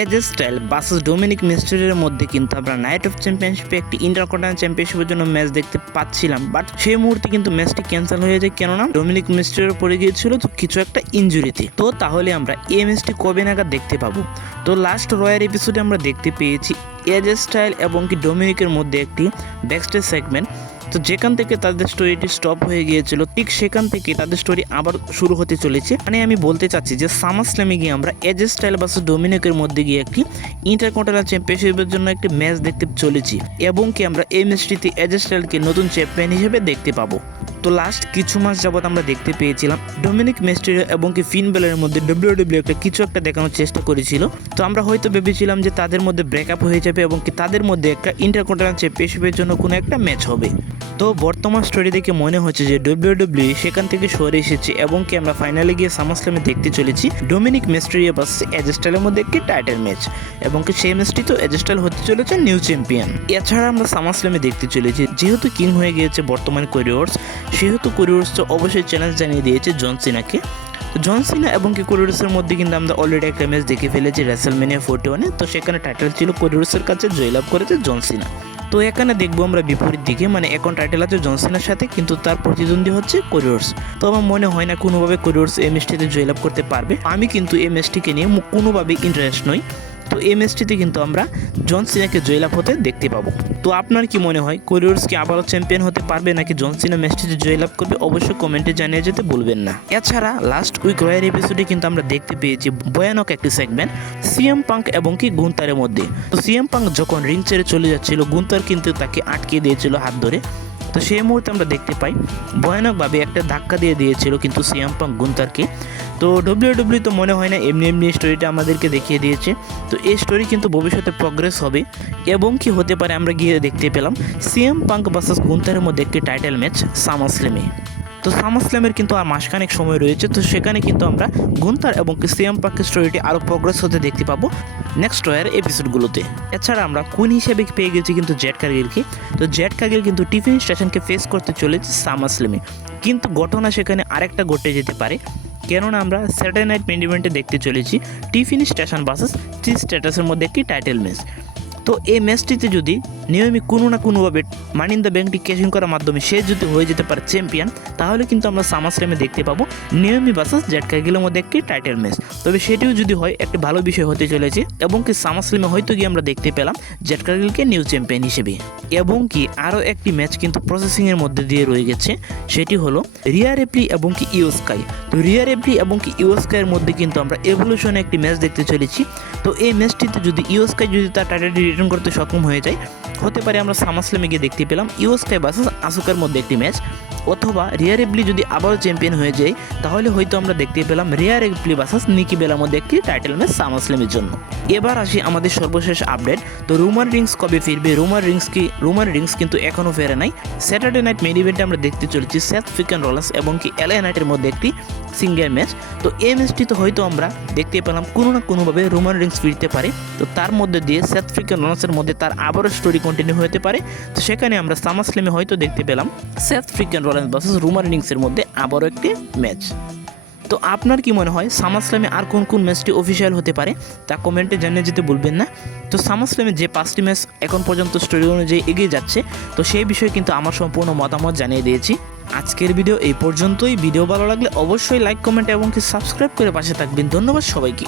এজে style versus Dominic মিস্টেরিওর মধ্যে কিন্তু আমরা নাইট অফ চ্যাম্পিয়নশিপে একটি ইন্টারকন্টিনেন্টাল চ্যাম্পিয়নশিপের জন্য ম্যাচ দেখতে পাচ্ছিলাম, বাট সেই মুহূর্তে কিন্তু ম্যাচটি ক্যান্সেল হয়ে যায়, কেননা ডোমিনিক মিস্টেরিও পড়ে গিয়েছিল তো কিছু একটা ইনজুরিতে। তো তাহলে আমরা এই ম্যাচটি কবে নাগাদ দেখতে পাবো? তো লাস্ট রয়্যাল এপিসোডে আমরা দেখতে পেয়েছি এজে স্টাইল এবং কি ডোমিনিকের মধ্যে একটি ব্যাকস্টেজ সেগমেন্ট, তো যেখান থেকে তাদের স্টোরিটি স্টপ হয়ে গিয়েছিল ঠিক সেখান থেকে তাদের স্টোরি আবার শুরু হতে চলেছে। মানে আমি বলতে চাচ্ছি যে সামার স্ল্যামে গিয়ে আমরা এজে স্টাইল ভার্সেস ডোমিনিকের মধ্যে গিয়ে একটি ইন্টারকন্টিনেন্টাল চ্যাম্পিয়নশিপের জন্য একটি ম্যাচ দেখতে চলেছি এবং কি আমরা এই ম্যাচটিতে এজে স্টাইলকে নতুন চ্যাম্পিয়ন হিসেবে দেখতে পাবো। তো লাস্ট কিছু মাস যাবত আমরা দেখতে পেয়েছিলাম ডোমিনিক মিস্টেরিও এবং কি ফিন বেলারের মধ্যে WWE একটা কিছু একটা দেখানোর চেষ্টা করেছিল। তো আমরা হয়তো ভেবেছিলাম যে তাদের মধ্যে ব্রেকআপ হয়ে যাবে এবং কি তাদের মধ্যে একটা ইন্টারকন্টিনেন্টাল চ্যাম্পিয়নশিপের জন্য কোনো একটা ম্যাচ হবে। তো বর্তমান স্টোরি দেখে মনে হচ্ছে যে WWE সেখান থেকে সরে এসেছে এবং কি আমরা ফাইনালে গিয়ে সামার স্ল্যামে দেখতে চলেছি ডোমিনিক মিস্টেরিও ভার্সেস এজে স্টাইলের মধ্যে একটি টাইটেল ম্যাচ এবং কি সেই ম্যাচটি তো এজে স্টাইল হতে চলেছে নিউ চ্যাম্পিয়ন। এছাড়া আমরা সামার স্ল্যামে দেখতে চলেছি যেহেতু কিং হয়ে গিয়েছে বর্তমান কোরিওর্স, সেহেতু কোরিওর্স তো অবশ্যই চ্যালেঞ্জ জানিয়ে দিয়েছে জন সিনাকে। জন সিনা এবং কি কোরিওর্সের মধ্যে কিন্তু আমরা অলরেডি একটা ম্যাচ দেখে ফেলেছি রেসলম্যানিয়া 41, তো সেখানে টাইটেল ছিল কোরিওর্সের কাছে, জয়লাভ করেছে জন সিনা। তো এখানে দেখবো আমরা বিপরীত দিকে, মানে এখন টাইটেল আছে জন সিনার সাথে কিন্তু তার প্রতিদ্বন্দ্বী হচ্ছে কোরিওর্স। তো আমার মনে হয় না কোনোভাবে কোরিওর্স এই ম্যাচটিতে জয়লাভ করতে পারবে। আমি কিন্তু এই ম্যাচটিকে নিয়ে কোনোভাবেই ইন্টারেস্ট নই। তো এই ম্যাচটিতে কিন্তু আমরা জন সিনাকে জয়লাভ হতে দেখতে পাবো। তো আপনার কি মনে হয় কোরিওর্স কি আবারও চ্যাম্পিয়ন হতে পারবে নাকি জন সিনা ম্যাচটিতে জয়লাভ করবে? অবশ্যই কমেন্টে জানিয়ে যেতে ভুলবেন না। এছাড়া লাস্ট উইক রয়্যাল এপিসোডে কিন্তু আমরা দেখতে পেয়েছি ভয়ানক একটি সেগমেন্ট সিএম পাঙ্ক এবং কি গুন্তারের মধ্যে। তো সিএম পাঙ্ক যখন রিং ছেড়ে চলে যাচ্ছিল, গুন্তার কিন্তু তাকে আটকে দিয়েছিল হাত ধরে। তো সেই মুহূর্তে আমরা দেখতে পাই ভয়ানকভাবে একটা ধাক্কা দিয়ে দিয়েছিল কিন্তু সিএম পাঙ্ক গুন্তারকে। তো WWE তো মনে হয় না এমনি স্টোরিটা আমাদেরকে দেখিয়ে দিয়েছে। তো এই স্টোরি কিন্তু ভবিষ্যতে প্রগ্রেস হবে এবং কি হতে পারে আমরা গিয়ে দেখতে পেলাম সিএম পাঙ্ক ভার্সেস গুন্তারের মধ্যে একটি টাইটেল ম্যাচ সামার স্ল্যামে। তো সামার স্ল্যামের কিন্তু আর মাসখানেক সময় রয়েছে, তো সেখানে কিন্তু আমরা গুন্তার এবং সিএম পাঙ্কের স্টোরিটি আরও প্রগ্রেস হতে দেখতে পাবো নেক্সট রয়্যাল এপিসোডগুলোতে। এছাড়া আমরা কুইন হিসেবে পেয়ে গেছি কিন্তু জেড কার্গিলকে। তো জেড কার্গিল কিন্তু টিফিন স্টেশনকে ফেস করতে চলেছে সামার স্ল্যামে, কিন্তু ঘটনা সেখানে আরেকটা ঘটে যেতে পারে, কেননা আমরা স্যাটারডে নাইট মেইন ইভেন্টে দেখতে চলেছি টিফিন স্টেশন ভার্সেস টি স্ট্যাটাসের মধ্যে একটি টাইটেল ম্যাচ। তো এই ম্যাচটিতে যদি নিয়মি কোনো না কোনোভাবে মানি ইন দ্য ব্যাংকটি ক্যাশিং করার মাধ্যমে সে যদি হয়ে যেতে পারে চ্যাম্পিয়ন, তাহলে কিন্তু আমরা সামার স্ল্যামে দেখতে পাবো নিয়মি ভার্সেস জেড কার্গিলের মধ্যে একটি টাইটেল ম্যাচ। তবে সেটিও যদি হয় একটি ভালো বিষয় হতে চলেছে এবং কি সামার স্ল্যামে হয়তো গিয়ে আমরা দেখতে পেলাম জেড কার্গিলকে নিউ চ্যাম্পিয়ন হিসেবে। এবং কি আরও একটি ম্যাচ কিন্তু প্রসেসিংয়ের মধ্যে দিয়ে রয়ে গেছে, সেটি হলো রিয়া রিপ্লি এবং কি ইও স্কাই। তো রিয়া রিপ্লি এবং কি ইও স্কাইয়ের মধ্যে কিন্তু আমরা এভলিউশনে একটি ম্যাচ দেখতে চলেছি। তো এই ম্যাচটিতে যদি ইও স্কাই যদি তার টাইটেলটি রিটার্ন করতে সক্ষম হয়ে যায়, হতে পারে আমরা সামার স্ল্যামে গিয়ে দেখতে পেলাম ইও স্কাই ভার্সেস আসুকার মধ্যে একটি ম্যাচ, অথবা রিয়া রিপ্লি যদি আবারও চ্যাম্পিয়ন হয়ে যায় তাহলে হয়তো আমরা দেখতে পেলাম রিয়া রিপ্লি ভার্সেস নিকি বেলার মধ্যে একটি টাইটেল ম্যাচ সামার স্ল্যামের জন্য। এবার আসি আমাদের সর্বশেষ আপডেট। তো রোমান রিংস কবে ফিরবে? রোমান রিংস কিন্তু এখনও ফেরে নাই। স্যাটারডে নাইট মেইন ইভেন্টে আমরা দেখতে চলেছি সেথ ফ্রিকিন রোলিন্স এবং কি এলএ নাইটের মধ্যে একটি সিঙ্গেল ম্যাচ। তো এই ম্যাচটিতে হয়তো আমরা দেখতে পেলাম কোনো না কোনোভাবে রোমান রিংস ফিরতে পারে, তো তার মধ্যে দিয়ে সেথ ফ্রিকিন রোলিন্সের মধ্যে তার আবারও স্টোরি কন্টিনিউ হতে পারে। তো সেখানে আমরা সামার স্ল্যামে হয়তো দেখতে পেলাম সেথ ফ্রিকিন রোলিন্স ভার্সেস রোমান রিংসের মধ্যে আবারও একটি ম্যাচ। তো আপনার কি মনে হয় সামার স্ল্যামে আর কোন ম্যাচটি অফিসিয়াল হতে পারে তা কমেন্টে জানিয়ে যেতে ভুলবেন না। তো সামার স্ল্যামে যে 5টি ম্যাচ এখন পর্যন্ত স্টোরি অনুযায়ী এগিয়ে যাচ্ছে, তো সেই বিষয়ে কিন্তু আমার সম্পূর্ণ মতামত জানিয়ে দিয়েছি। আজকের ভিডিও এই পর্যন্তই। ভিডিও ভালো লাগলে অবশ্যই লাইক, কমেন্ট এবং কি সাবস্ক্রাইব করে পাশে থাকবেন। ধন্যবাদ সবাইকে।